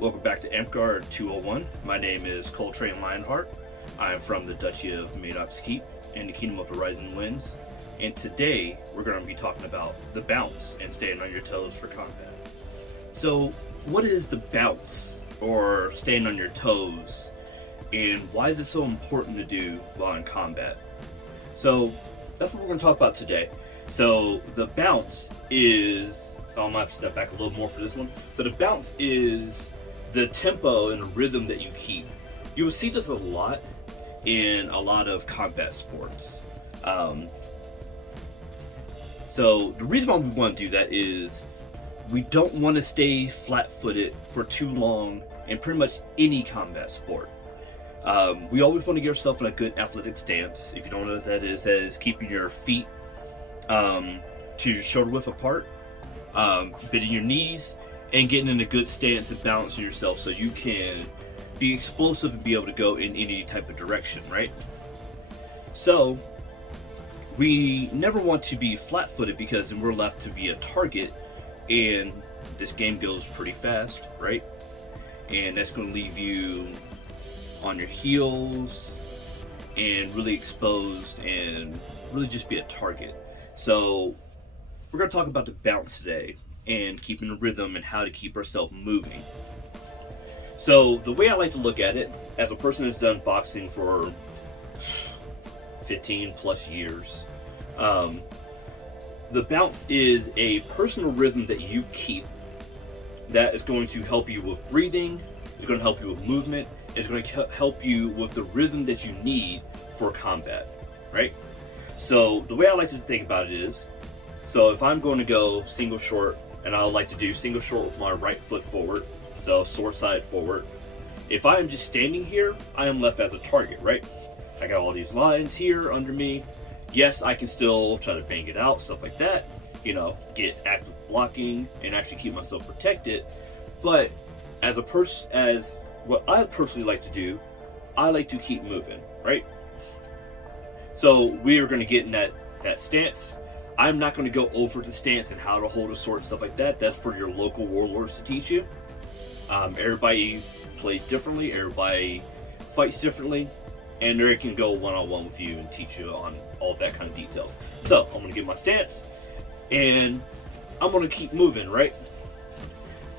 Welcome back to Amtgard 201. My name is Coltrane Lionheart. I am from the Duchy of Madoc in the Kingdom of the Rising Winds. And today we're going to be talking about the bounce and staying on your toes for combat. So, what is the bounce or staying on your toes? And why is it so important to do while in combat? So, that's what we're going to talk about today. So, the bounce is... I might have to step back a little more for this one. So, the bounce is the tempo and rhythm that you keep. You will see this a lot in a lot of combat sports. So the reason why we want to do that is we don't want to stay flat-footed for too long in pretty much any combat sport. We always want to get ourselves in a good athletic stance. If you don't know what that is keeping your feet to your shoulder width apart, bending your knees, and getting in a good stance and balancing yourself so you can be explosive and be able to go in any type of direction, right? So we never want to be flat-footed because then we're left to be a target, and this game goes pretty fast, right? And that's going to leave you on your heels and really exposed and really just be a target. So we're going to talk about the bounce today and keeping the rhythm and how to keep ourselves moving. So the way I like to look at it, as a person that's done boxing for 15 plus years, the bounce is a personal rhythm that you keep that is going to help you with breathing, it's going to help you with movement, it's going to help you with the rhythm that you need for combat, right? So the way I like to think about it is, so if I'm going to go single short, and I like to do single short with my right foot forward, so sword side forward. If I am just standing here, I am left as a target, right? I got all these lines here under me. Yes, I can still try to bang it out, stuff like that. You know, get active blocking and actually keep myself protected. But as what I personally like to do, I like to keep moving, right? So we are going to get in that stance. I'm not going to go over the stance and how to hold a sword and stuff like that. That's for your local warlords to teach you. Everybody plays differently, everybody fights differently, and they can go one-on-one with you and teach you on all that kind of details. So I'm going to get my stance, and I'm going to keep moving, right?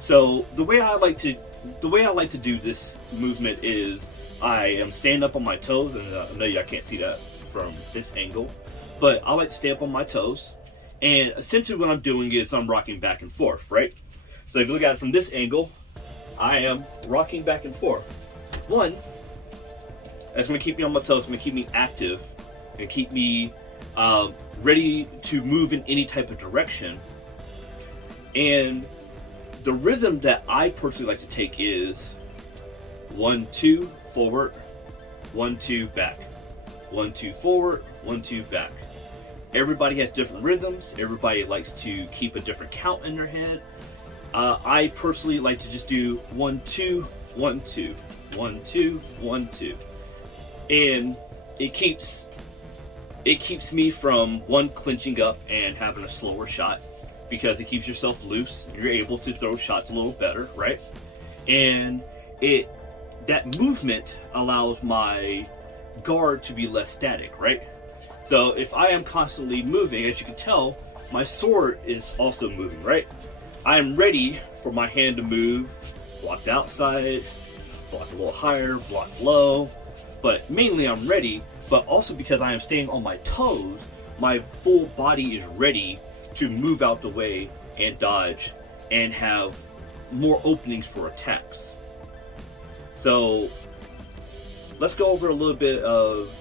So the way I like to do this movement is I am standing up on my toes, and I know y'all can't see that from this angle, but I like to stay up on my toes, and essentially what I'm doing is I'm rocking back and forth, right? So if you look at it from this angle, I am rocking back and forth. One, that's going to keep me on my toes, going to keep me active, and keep me ready to move in any type of direction. And the rhythm that I personally like to take is 1, 2, forward, 1, 2, back, 1, 2, forward, 1, 2, back. Everybody has different rhythms. Everybody likes to keep a different count in their head. I personally like to just do 1, 2, 1, 2, 1, 2, 1, 2, and it keeps me from clinching up and having a slower shot, because it keeps yourself loose. You're able to throw shots a little better, right? And that movement allows my guard to be less static, right? So if I am constantly moving, as you can tell, my sword is also moving, right? I am ready for my hand to move, block the outside, block a little higher, block low, but mainly I'm ready, but also because I am staying on my toes, my full body is ready to move out the way and dodge and have more openings for attacks. So let's go over a little bit of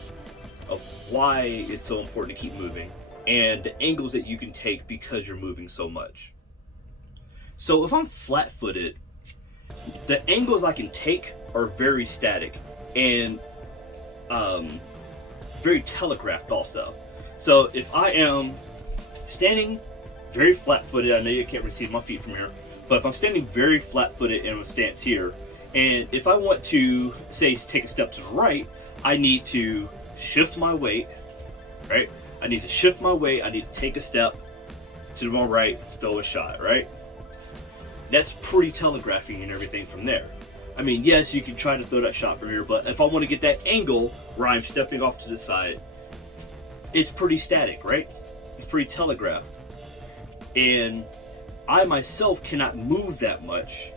why it's so important to keep moving and the angles that you can take because you're moving so much. So if I'm flat-footed, the angles I can take are very static and very telegraphed also. So if I am standing very flat-footed, I know you can't really see my feet from here, but if I'm standing very flat-footed in a stance here, and if I want to, say, take a step to the right, I need to shift my weight, right? I need to shift my weight, I need to take a step to my right, throw a shot, right? That's pretty telegraphing and everything from there. I mean, yes, you can try to throw that shot from here, but if I want to get that angle where I'm stepping off to the side, it's pretty static, right? It's pretty telegraphed. And I myself cannot move that much,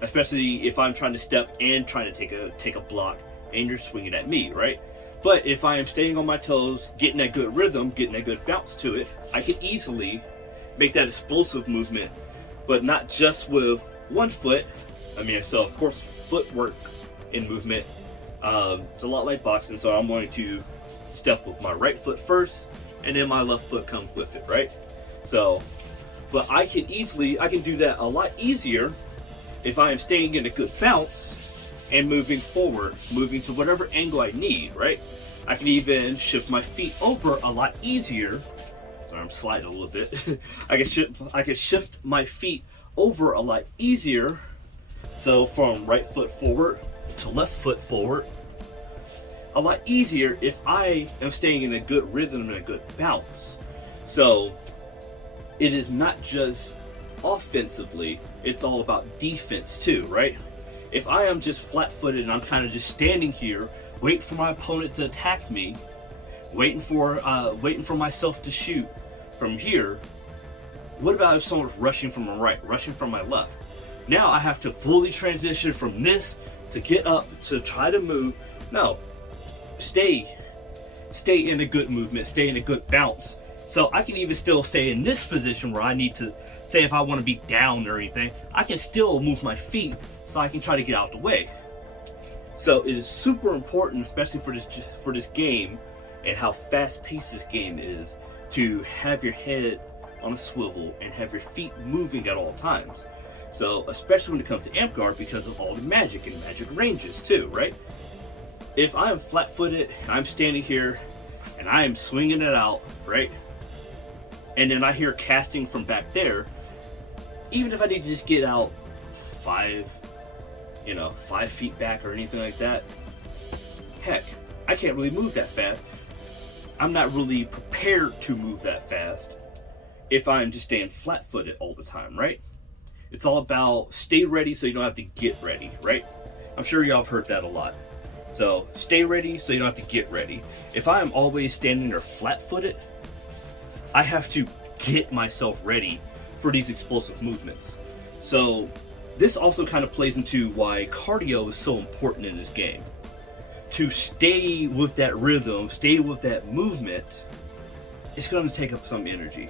especially if I'm trying to step and trying to take a block and you're swinging at me, right? But if I am staying on my toes, getting that good rhythm, getting that good bounce to it, I can easily make that explosive movement, but not just with one foot. I mean, so of course, footwork in movement, it's a lot like boxing, so I'm going to step with my right foot first, and then my left foot comes with it, right? So, but I can do that a lot easier if I am staying in a good bounce and moving forward, moving to whatever angle I need, right? I can even shift my feet over a lot easier. Sorry, I'm sliding a little bit. I can shift my feet over a lot easier. So from right foot forward to left foot forward, a lot easier if I am staying in a good rhythm and a good bounce. So it is not just offensively, it's all about defense too, right? If I am just flat-footed and I'm kind of just standing here, waiting for my opponent to attack me, waiting for myself to shoot from here, what about if someone's rushing from my right, rushing from my left? Now I have to fully transition from this to get up to try to move. No, stay in a good movement, stay in a good bounce. So I can even still stay in this position where I need to, say if I want to be down or anything, I can still move my feet so I can try to get out of the way. So it is super important, especially for this game and how fast-paced this game is, to have your head on a swivel and have your feet moving at all times. So especially when it comes to Amtgard, because of all the magic and magic ranges too, right? If I am flat-footed, I'm standing here and I am swinging it out, right? And then I hear casting from back there, even if I need to just get out 5 feet back or anything like that, heck, I can't really move that fast. I'm not really prepared to move that fast if I'm just staying flat-footed all the time, right? It's all about stay ready so you don't have to get ready, right? I'm sure y'all have heard that a lot. So stay ready so you don't have to get ready. If I am always standing there flat-footed, I have to get myself ready for these explosive movements. So this also kind of plays into why cardio is so important in this game. To stay with that rhythm, stay with that movement, it's going to take up some energy.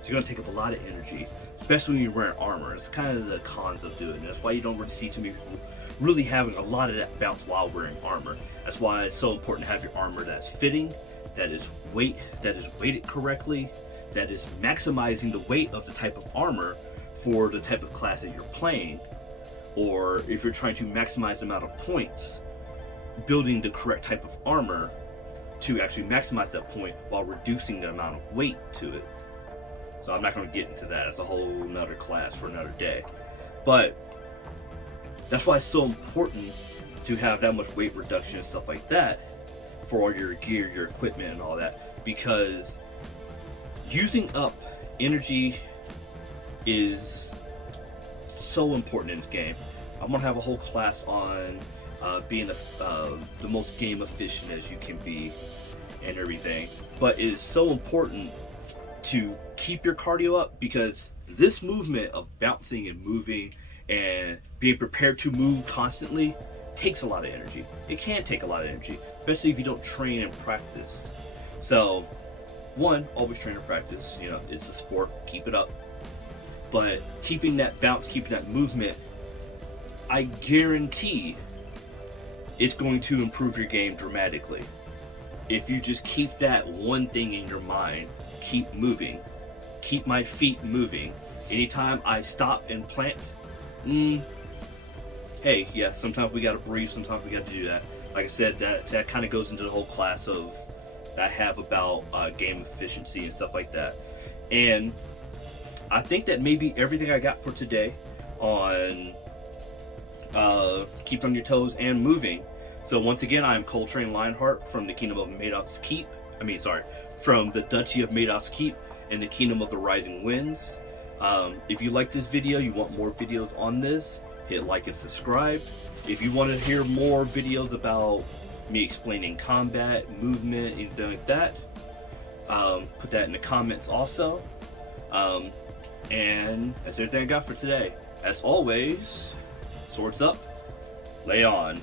It's going to take up a lot of energy, especially when you're wearing armor. It's kind of the cons of doing it. That's why you don't really see too many people really having a lot of that bounce while wearing armor. That's why it's so important to have your armor that's fitting, that is weighted correctly, that is maximizing the weight of the type of armor for the type of class that you're playing, or if you're trying to maximize the amount of points, building the correct type of armor to actually maximize that point while reducing the amount of weight to it. So I'm not going to get into that. It's a whole nother class for another day. But that's why it's so important to have that much weight reduction and stuff like that for all your gear, your equipment and all that, because using up energy is so important in this game. I'm going to have a whole class on being the most game efficient as you can be and everything. But it is so important to keep your cardio up, because this movement of bouncing and moving and being prepared to move constantly takes a lot of energy. It can take a lot of energy, especially if you don't train and practice. So, one, always train and practice. You know, it's a sport, keep it up. But keeping that bounce, keeping that movement, I guarantee it's going to improve your game dramatically. If you just keep that one thing in your mind, keep moving, keep my feet moving. Anytime I stop and plant, hey, yeah, sometimes we gotta breathe, sometimes we gotta do that. Like I said, that kind of goes into the whole class of that I have about game efficiency and stuff like that. And I think that may be everything I got for today on keep on your toes and moving. So once again, I'm Coltrane Lionheart from the Kingdom of Madoc's Keep. From the Duchy of Madoc's Keep and the Kingdom of the Rising Winds. If you like this video, you want more videos on this, hit like and subscribe. If you want to hear more videos about me explaining combat, movement, anything like that, put that in the comments also. And that's everything I got for today. As always, swords up, lay on.